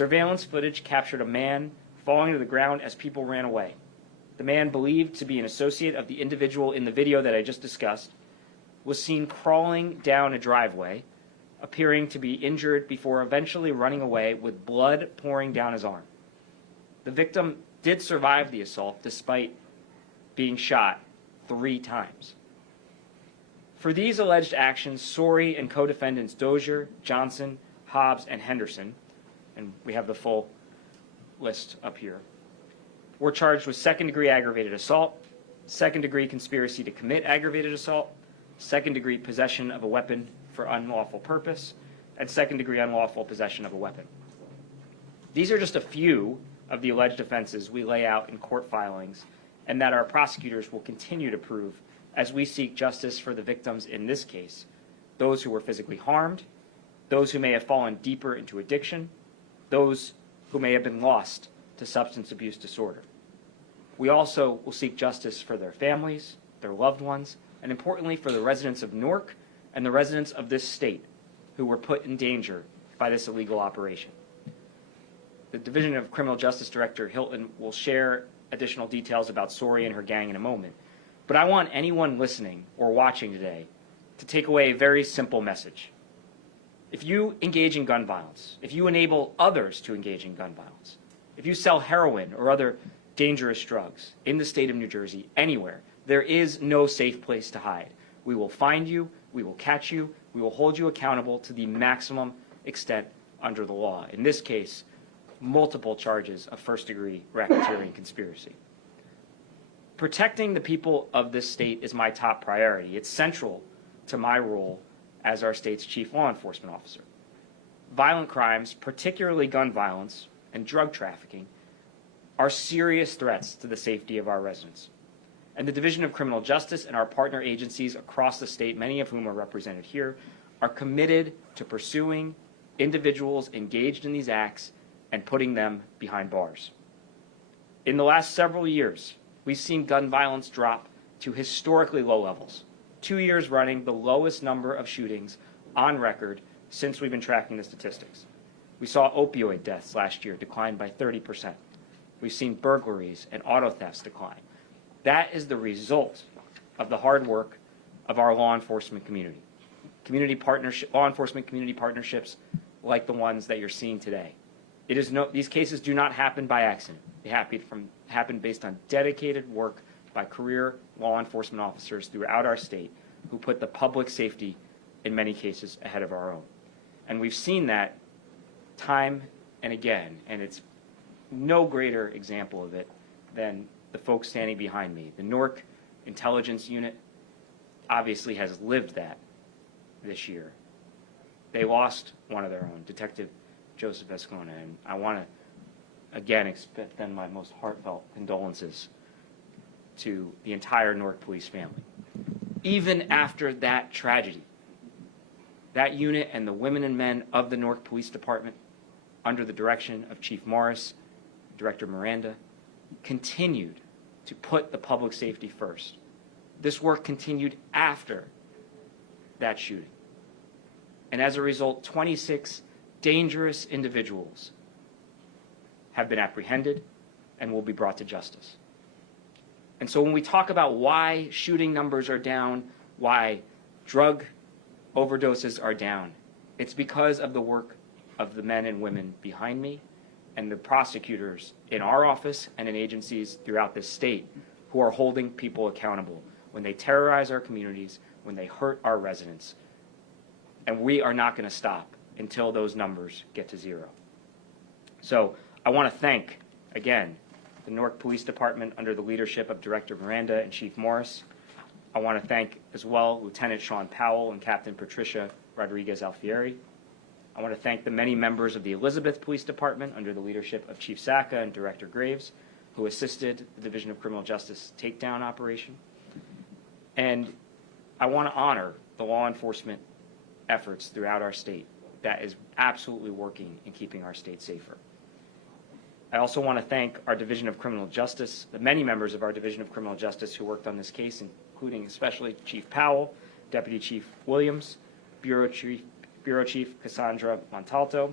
Surveillance footage captured a man falling to the ground as people ran away. The man, believed to be an associate of the individual in the video that I just discussed, was seen crawling down a driveway, appearing to be injured before eventually running away with blood pouring down his arm. The victim did survive the assault despite being shot 3 times. For these alleged actions, Sori and co-defendants Dozier, Johnson, Hobbs, and Henderson, and we have the full list up here, were charged with second-degree aggravated assault, second-degree conspiracy to commit aggravated assault, second-degree possession of a weapon for unlawful purpose, and second-degree unlawful possession of a weapon. These are just a few of the alleged offenses we lay out in court filings and that our prosecutors will continue to prove as we seek justice for the victims in this case, those who were physically harmed, those who may have fallen deeper into addiction, those who may have been lost to substance abuse disorder. We also will seek justice for their families, their loved ones, and importantly for the residents of Newark and the residents of this state who were put in danger by this illegal operation. The Division of Criminal Justice Director Hilton will share additional details about Sori and her gang in a moment, but I want anyone listening or watching today to take away a very simple message. If you engage in gun violence, if you enable others to engage in gun violence, if you sell heroin or other dangerous drugs in the state of New Jersey, anywhere, there is no safe place to hide. We will find you, we will catch you, we will hold you accountable to the maximum extent under the law. In this case, multiple charges of first-degree racketeering conspiracy. Protecting the people of this state is my top priority. It's central to my role as our state's chief law enforcement officer. Violent crimes, particularly gun violence and drug trafficking, are serious threats to the safety of our residents. And the Division of Criminal Justice and our partner agencies across the state, many of whom are represented here, are committed to pursuing individuals engaged in these acts and putting them behind bars. In the last several years, we've seen gun violence drop to historically low levels. 2 years running, the lowest number of shootings on record since we've been tracking the statistics. We saw opioid deaths last year decline by 30%. We've seen burglaries and auto thefts decline. That is the result of the hard work of our law enforcement community. Law enforcement community partnerships like the ones that you're seeing today. These cases do not happen by accident. They happen based on dedicated work by career law enforcement officers throughout our state who put the public safety, in many cases, ahead of our own. And we've seen that time and again, and it's no greater example of it than the folks standing behind me. The Newark Intelligence Unit obviously has lived that this year. They lost one of their own, Detective Joseph Escona, and I want to again extend my most heartfelt condolences to the entire Newark police family. Even after that tragedy, that unit and the women and men of the Newark Police Department, under the direction of Chief Morris, Director Miranda, continued to put the public safety first. This work continued after that shooting. And as a result, 26 dangerous individuals have been apprehended and will be brought to justice. And so when we talk about why shooting numbers are down, why drug overdoses are down, it's because of the work of the men and women behind me and the prosecutors in our office and in agencies throughout this state who are holding people accountable when they terrorize our communities, when they hurt our residents. And we are not going to stop until those numbers get to zero. So I want to thank, again, the Newark Police Department under the leadership of Director Miranda and Chief Morris. I want to thank as well Lieutenant Sean Powell and Captain Patricia Rodriguez-Alfieri. I want to thank the many members of the Elizabeth Police Department under the leadership of Chief Saka and Director Graves, who assisted the Division of Criminal Justice takedown operation. And I want to honor the law enforcement efforts throughout our state that is absolutely working in keeping our state safer. I also want to thank our Division of Criminal Justice, the many members of our Division of Criminal Justice who worked on this case, including especially Chief Powell, Deputy Chief Williams, Bureau Chief Cassandra Montalto,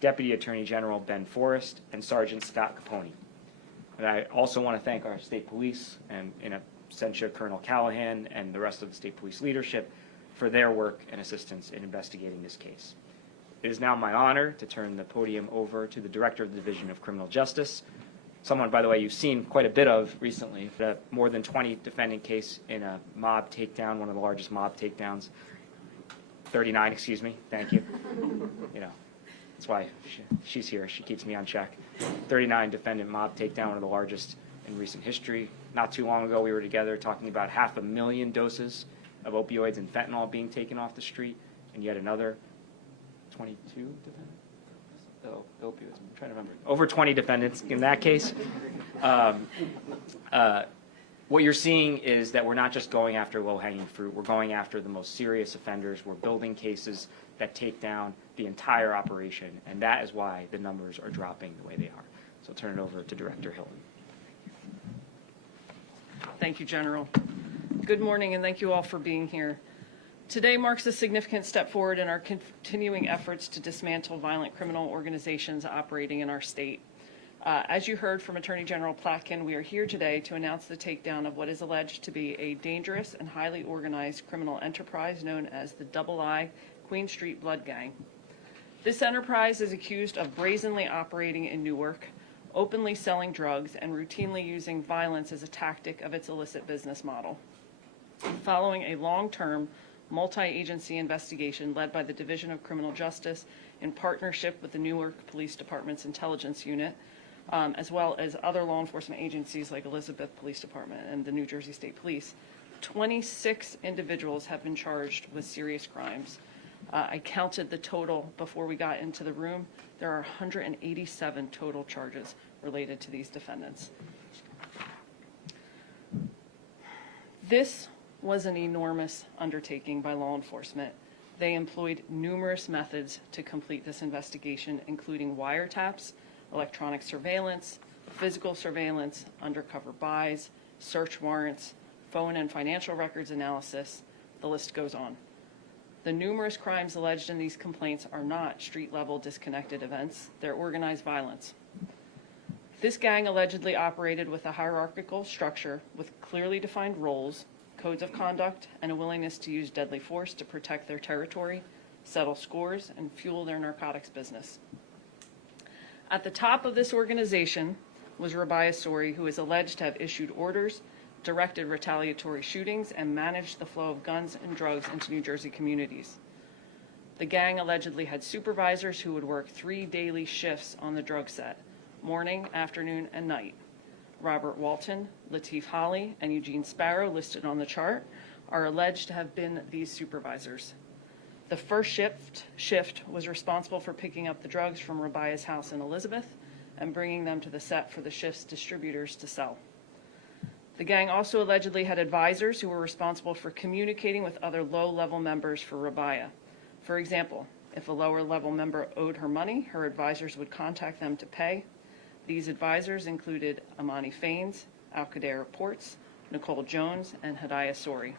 Deputy Attorney General Ben Forrest, and Sergeant Scott Capone. And I also want to thank our state police and, in absentia, Colonel Callahan and the rest of the state police leadership for their work and assistance in investigating this case. It is now my honor to turn the podium over to the Director of the Division of Criminal Justice, someone, by the way, you've seen quite a bit of recently, a more than 20 defendant case in a mob takedown, one of the largest mob takedowns. 39, excuse me, thank you. You know, that's why she's here, she keeps me on check. 39 defendant mob takedown, one of the largest in recent history. Not too long ago, we were together talking about 500,000 doses of opioids and fentanyl being taken off the street, and yet another 22 defendants? Oh, opioids, I'm trying to remember. Over 20 defendants in that case. What you're seeing is that we're not just going after low-hanging fruit, we're going after the most serious offenders. We're building cases that take down the entire operation, and that is why the numbers are dropping the way they are. So I'll turn it over to Director Hilton. Thank you, General. Good morning, and thank you all for being here. Today marks a significant step forward in our continuing efforts to dismantle violent criminal organizations operating in our state. As you heard from Attorney General Platkin, we are here today to announce the takedown of what is alleged to be a dangerous and highly organized criminal enterprise known as the II Queen Street Blood Gang. This enterprise is accused of brazenly operating in Newark, openly selling drugs, and routinely using violence as a tactic of its illicit business model. Following a long-term, multi-agency investigation led by the Division of Criminal Justice in partnership with the Newark Police Department's Intelligence Unit, as well as other law enforcement agencies like Elizabeth Police Department and the New Jersey State Police, 26 individuals have been charged with serious crimes. I counted the total before we got into the room. There are 187 total charges related to these defendants. This was an enormous undertaking by law enforcement. They employed numerous methods to complete this investigation, including wiretaps, electronic surveillance, physical surveillance, undercover buys, search warrants, phone and financial records analysis. The list goes on. The numerous crimes alleged in these complaints are not street-level disconnected events. They're organized violence. This gang allegedly operated with a hierarchical structure with clearly defined roles, codes of conduct, and a willingness to use deadly force to protect their territory, settle scores, and fuel their narcotics business. At the top of this organization was Rabia Sori, who is alleged to have issued orders, directed retaliatory shootings, and managed the flow of guns and drugs into New Jersey communities. The gang allegedly had supervisors who would work 3 daily shifts on the drug set, morning, afternoon, and night. Robert Walton, Lateef Holly, and Eugene Sparrow, listed on the chart, are alleged to have been these supervisors. The first shift was responsible for picking up the drugs from Rabia's house in Elizabeth and bringing them to the set for the shift's distributors to sell. The gang also allegedly had advisors who were responsible for communicating with other low-level members for Rabia. For example, if a lower-level member owed her money, her advisors would contact them to pay. These advisors included Amani Faines, Al-Qaeda Ports, Nicole Jones, and Hadaya Sori.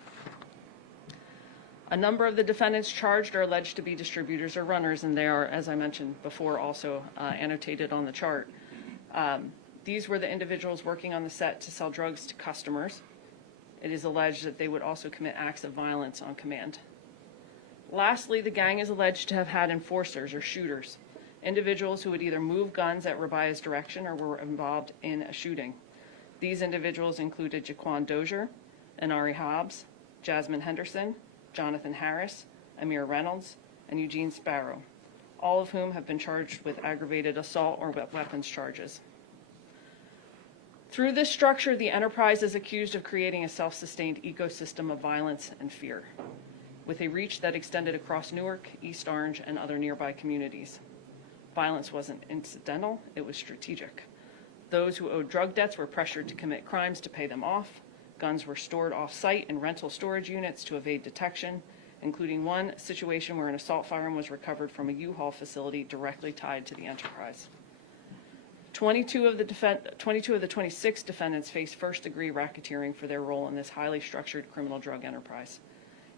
A number of the defendants charged are alleged to be distributors or runners, and they are, as I mentioned before, also annotated on the chart. These were the individuals working on the set to sell drugs to customers. It is alleged that they would also commit acts of violence on command. Lastly, the gang is alleged to have had enforcers or shooters, individuals who would either move guns at Rabia's direction or were involved in a shooting. These individuals included Jaquan Dozier, Anari Hobbs, Jasmine Henderson, Jonathan Harris, Amir Reynolds, and Eugene Sparrow, all of whom have been charged with aggravated assault or weapons charges. Through this structure, the enterprise is accused of creating a self-sustained ecosystem of violence and fear, with a reach that extended across Newark, East Orange, and other nearby communities. Violence wasn't incidental, it was strategic. Those who owed drug debts were pressured to commit crimes to pay them off. Guns were stored off-site in rental storage units to evade detection, including one situation where an assault firearm was recovered from a U-Haul facility directly tied to the enterprise. 22 of the 26 defendants face first-degree racketeering for their role in this highly structured criminal drug enterprise.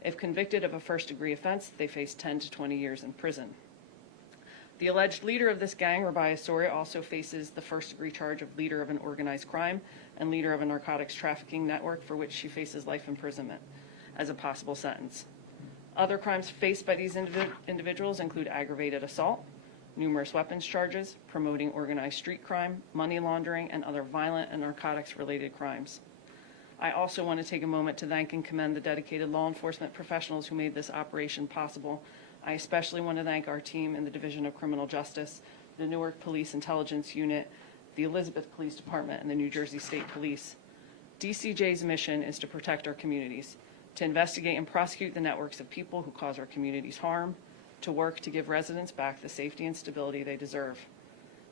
If convicted of a first-degree offense, they face 10 to 20 years in prison. The alleged leader of this gang, Rabia Soria, also faces the first-degree charge of leader of an organized crime and leader of a narcotics trafficking network, for which she faces life imprisonment as a possible sentence. Other crimes faced by these individuals include aggravated assault, numerous weapons charges, promoting organized street crime, money laundering, and other violent and narcotics-related crimes. I also want to take a moment to thank and commend the dedicated law enforcement professionals who made this operation possible. I especially want to thank our team in the Division of Criminal Justice, the Newark Police Intelligence Unit, the Elizabeth Police Department, and the New Jersey State Police. DCJ's mission is to protect our communities, to investigate and prosecute the networks of people who cause our communities harm, to work to give residents back the safety and stability they deserve.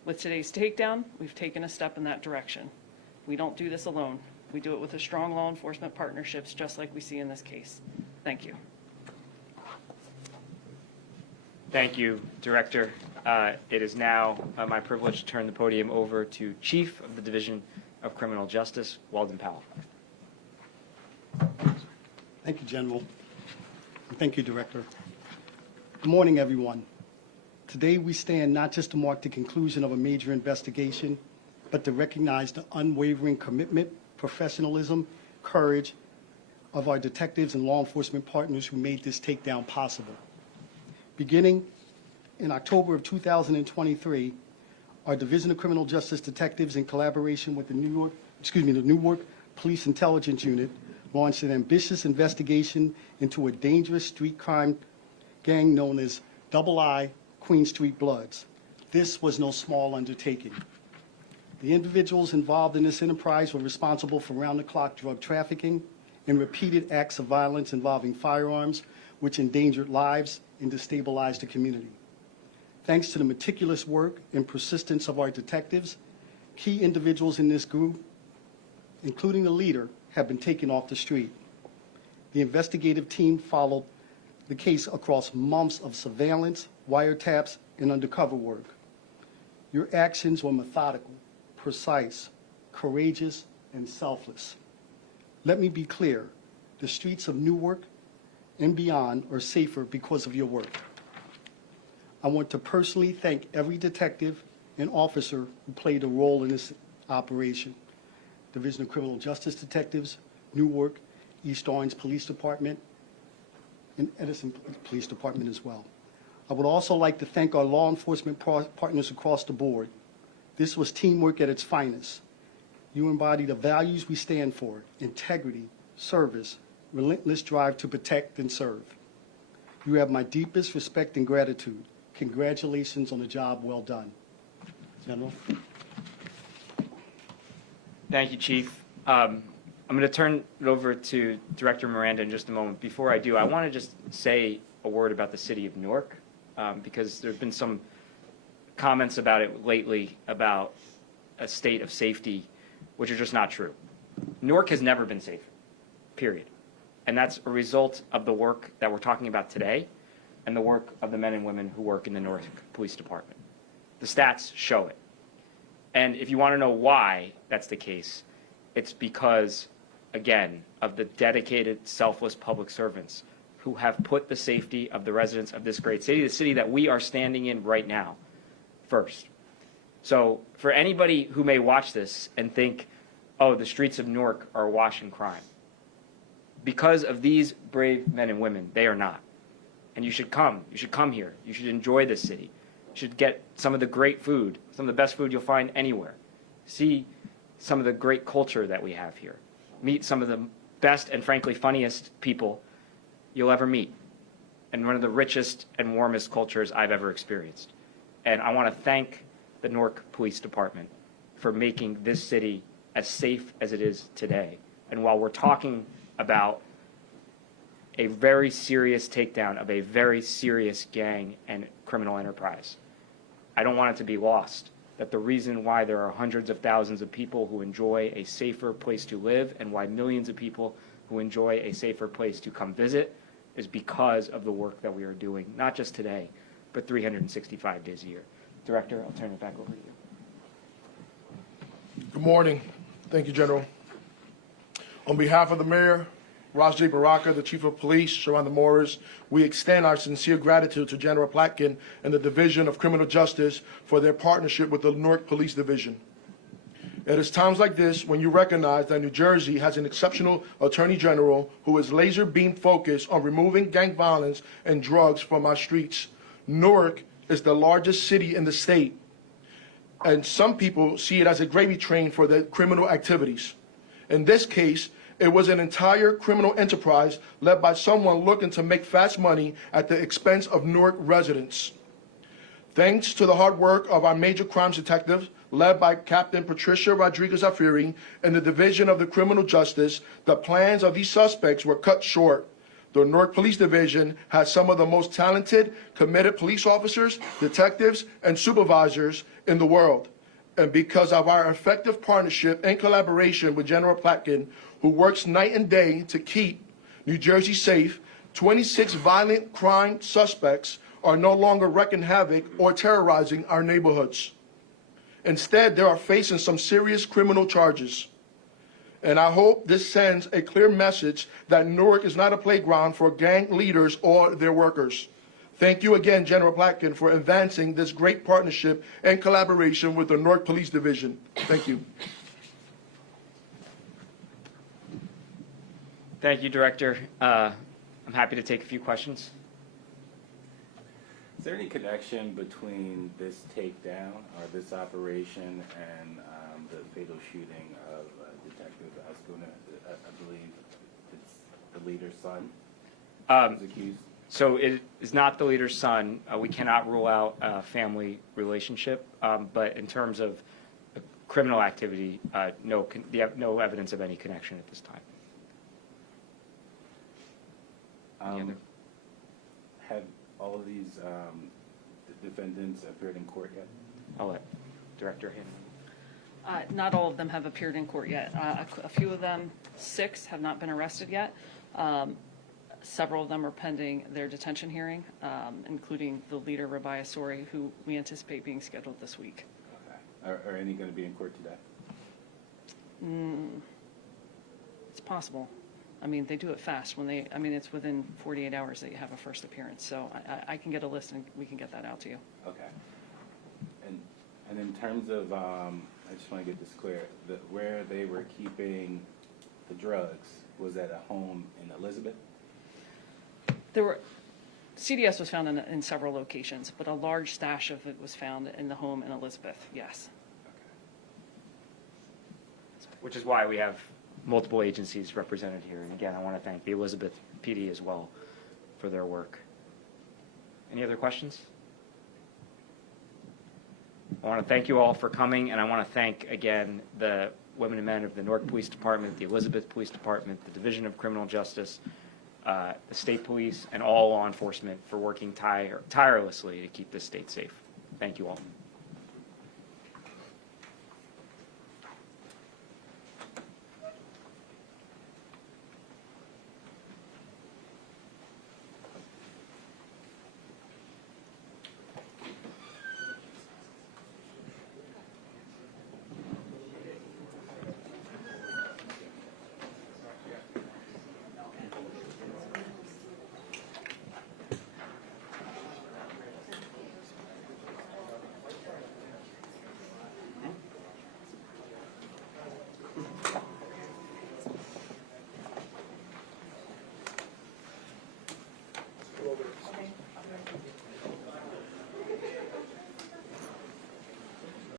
With today's takedown, we've taken a step in that direction. We don't do this alone. We do it with a strong law enforcement partnerships, just like we see in this case. Thank you. Thank you, Director. It is now my privilege to turn the podium over to Chief of the Division of Criminal Justice, Walden Powell. Thank you, General. And thank you, Director. Good morning, everyone. Today we stand not just to mark the conclusion of a major investigation, but to recognize the unwavering commitment, professionalism, courage of our detectives and law enforcement partners who made this takedown possible. Beginning in October of 2023, our Division of Criminal Justice detectives, in collaboration with the Newark Police Intelligence Unit, launched an ambitious investigation into a dangerous street crime gang known as Double I Queen Street Bloods. This was no small undertaking. The individuals involved in this enterprise were responsible for round-the-clock drug trafficking and repeated acts of violence involving firearms, which endangered lives and destabilized the community. Thanks to the meticulous work and persistence of our detectives, key individuals in this group, including the leader, have been taken off the street. The investigative team followed the case across months of surveillance, wiretaps, and undercover work. Your actions were methodical, precise, courageous, and selfless. Let me be clear, the streets of Newark and beyond are safer because of your work. I want to personally thank every detective and officer who played a role in this operation. Division of Criminal Justice Detectives, Newark, East Orange Police Department, and Edison Police Department as well. I would also like to thank our law enforcement partners across the board. This was teamwork at its finest. You embody the values we stand for: integrity, service, relentless drive to protect and serve. You have my deepest respect and gratitude. Congratulations on a job well done. General. Thank you, Chief. I'm going to turn it over to Director Miranda in just a moment. Before I do, I want to just say a word about the city of Newark, because there's been some comments about it lately about a state of safety, which are just not true. Newark has never been safe, period. And that's a result of the work that we're talking about today and the work of the men and women who work in the Newark Police Department. The stats show it. And if you want to know why that's the case, it's because, again, of the dedicated, selfless public servants who have put the safety of the residents of this great city, the city that we are standing in right now, first. So for anybody who may watch this and think, oh, the streets of Newark are awash in crime, because of these brave men and women, they are not. And you should come. You should come here. You should enjoy this city. You should get some of the great food, some of the best food you'll find anywhere. See some of the great culture that we have here. Meet some of the best and, frankly, funniest people you'll ever meet, and one of the richest and warmest cultures I've ever experienced. And I want to thank the Newark Police Department for making this city as safe as it is today. And while we're talking about a very serious takedown of a very serious gang and criminal enterprise, I don't want it to be lost that the reason why there are hundreds of thousands of people who enjoy a safer place to live and why millions of people who enjoy a safer place to come visit is because of the work that we are doing, not just today, but 365 days a year. Director, I'll turn it back over to you. Good morning. Thank you, General. On behalf of the mayor Raj J. Baraka, the Chief of Police, Sharonda Morris, we extend our sincere gratitude to General Platkin and the Division of Criminal Justice for their partnership with the Newark Police Division. It is times like this when you recognize that New Jersey has an exceptional Attorney General who is laser beam focused on removing gang violence and drugs from our streets. Newark is the largest city in the state, and some people see it as a gravy train for their criminal activities. In this case, it was an entire criminal enterprise led by someone looking to make fast money at the expense of Newark residents. Thanks to the hard work of our major crimes detectives, led by Captain Patricia Rodriguez-Alfieri and the Division of the Criminal Justice, the plans of these suspects were cut short. The Newark Police Division has some of the most talented, committed police officers, detectives, and supervisors in the world. And because of our effective partnership and collaboration with General Platkin, who works night and day to keep New Jersey safe, 26 violent crime suspects are no longer wreaking havoc or terrorizing our neighborhoods. Instead, they are facing some serious criminal charges. And I hope this sends a clear message that Newark is not a playground for gang leaders or their workers. Thank you again, General Platkin, for advancing this great partnership and collaboration with the Newark Police Division. Thank you. Thank you, Director. I'm happy to take a few questions. Is there any connection between this takedown or this operation and the fatal shooting of Detective Ascona? I believe it's the leader's son who's accused. So it is not the leader's son. We cannot rule out a family relationship, but in terms of criminal activity, no evidence of any connection at this time. Have all of these defendants appeared in court yet? I'll let Director handle it. Not all of them have appeared in court yet. A few of them, 6, have not been arrested yet. Several of them are pending their detention hearing, including the leader, Rabbi Asori, who we anticipate being scheduled this week. Okay. Are any going to be in court today? It's possible. I mean, they do it fast. It's within 48 hours that you have a first appearance. So I can get a list and we can get that out to you. Okay. And in terms of, I just want to get this clear, where they were keeping the drugs, was at a home in Elizabeth? CDS was found in several locations, but a large stash of it was found in the home in Elizabeth, yes. Okay. Which is why we have multiple agencies represented here. And again, I want to thank the Elizabeth PD as well for their work. Any other questions? I want to thank you all for coming, and I want to thank again the women and men of the Newark Police Department, the Elizabeth Police Department, the Division of Criminal Justice, the state police, and all law enforcement for working tirelessly to keep this state safe. Thank you all.